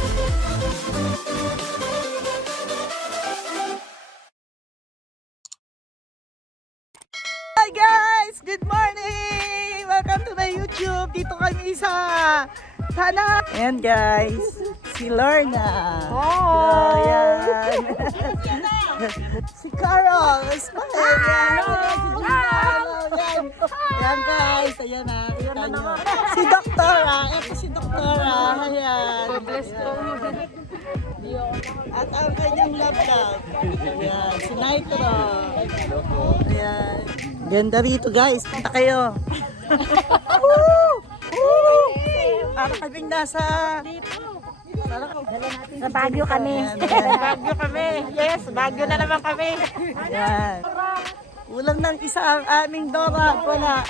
Hi guys! Good morning! Welcome to my YouTube. Dito kami sa Tana. Ayan guys, si Lorna. Oh! Ayan. Si Carol. Smile. Ayan. Si Gina. Ayan. Ayan guys. Ayan na. Kita nyo. Si Doktora. Ito si Doktora. Ayan. At ang kanyang love. Ayan. Si Nitro. Ayan. Ganda rito guys. Punta kayo. Para kaming nasa... Sa Baguio kami. Baguio kami. Yes, Baguio na naman kami. Ayan. Kulang ng isa ang aming Dora. Wala.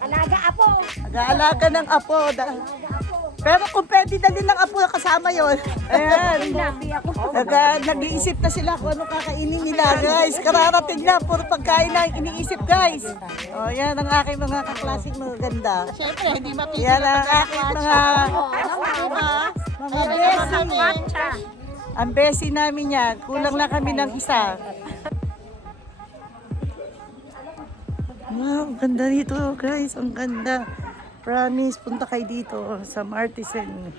Alaga apo. Nag-aalaga ng apo. Pero kung pwede dalhin ng apo, kasama yon. Ayan. Nag-iisip na sila kung ano kakainin nila, guys. Kararating na, puro pagkain na ang iniisip, guys. O, yan ang aking mga kaklaseng magaganda. Siyempre, hindi mapigil. Yan ang aking mga besi. Ang besi namin yan. Kulang na kami ng isa. Wow, ganda dito, guys. Ang ganda. Promise, punta kayo dito sa Martisen,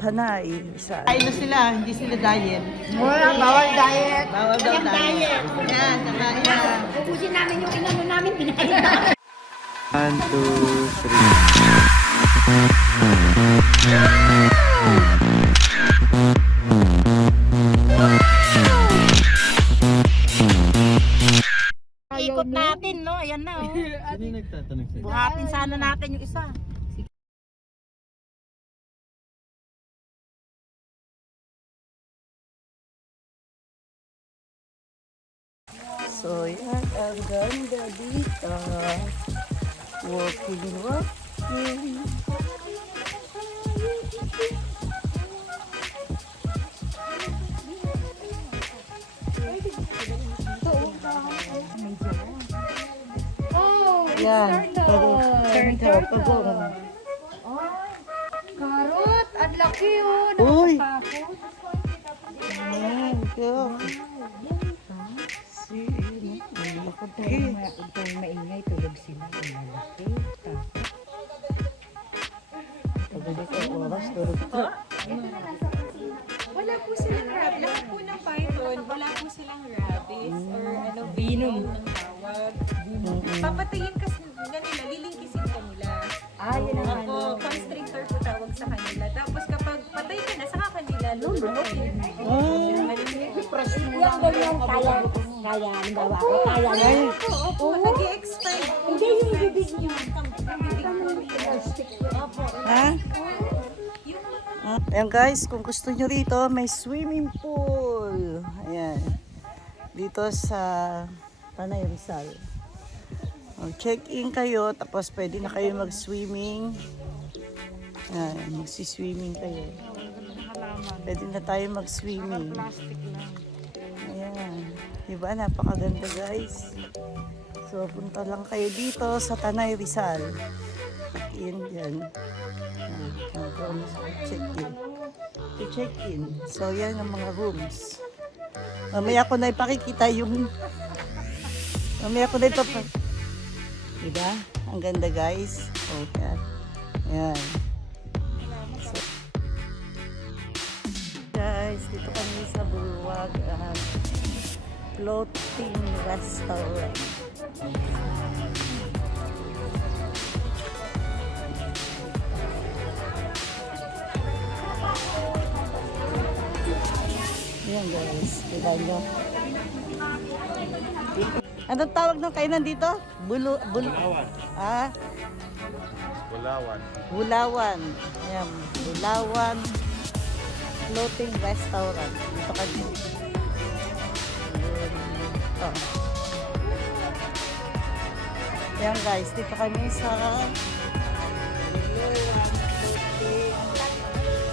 Tanay. Kain na sila, hindi sila diet. Wala, bawal diet. Bawal daw diet. Yan, nakain na. Ubusin namin yung inano namin, pinahin namin. 1, 2, 3. Ikot natin, no? Ayan na, oh. Sino yung nagtatanong sa'yo? Buhatin sana natin yung isa. So, yan, ang ganda dito. Walking. Oh, Yan, pagong. Karot, at laki, oh. Uy! Nakapako. Ayan, go. Kung maingay, tulog sila. Malaki. Pagdating ang oras, tulog ko. Wala po silang rabies. Lahat po ng python, wala po silang rabies or ano, venom ng tawag. Papatayin kasi na nila, lilingkisin ka nila. Yun ang Ako, constrictor po tawag sa kanila. Tapos kapag patay ka na, saka kanila lulunukin. Yan daw yung kaya. Kaya, halimbawa ako, kaya na. Opo, nag-i-expire. Hindi yung bibig niyo. Ha? Ayan guys, kung gusto nyo rito, may swimming pool. Ayan. Dito sa Tanay Rizal. Check-in kayo, tapos pwede na kayo mag-swimming. Ayan, magsiswimming kayo. Pwede na tayo mag-swimming. Ayan. Diba? Napakaganda guys. So, punta lang kayo dito sa Tanay Rizal. Check-in yan. Check-in. Check-in. So, yan ang mga rooms. Mamaya ko na ipakikita yung... Mamaya ko na ipapakikita. Diba? Ang ganda guys. Oh, yan. Ayan. So, guys, dito kami sa Bulwag. Floating restaurant. Ayan guys, kita nyo. Anong tawag ng kainan dito? Bulawan. Bulawan. Bulawan. Ayan, Bulawan Floating Restaurant. Dito kami. Oh. Ayan guys, dito kami sa Bulawan Floating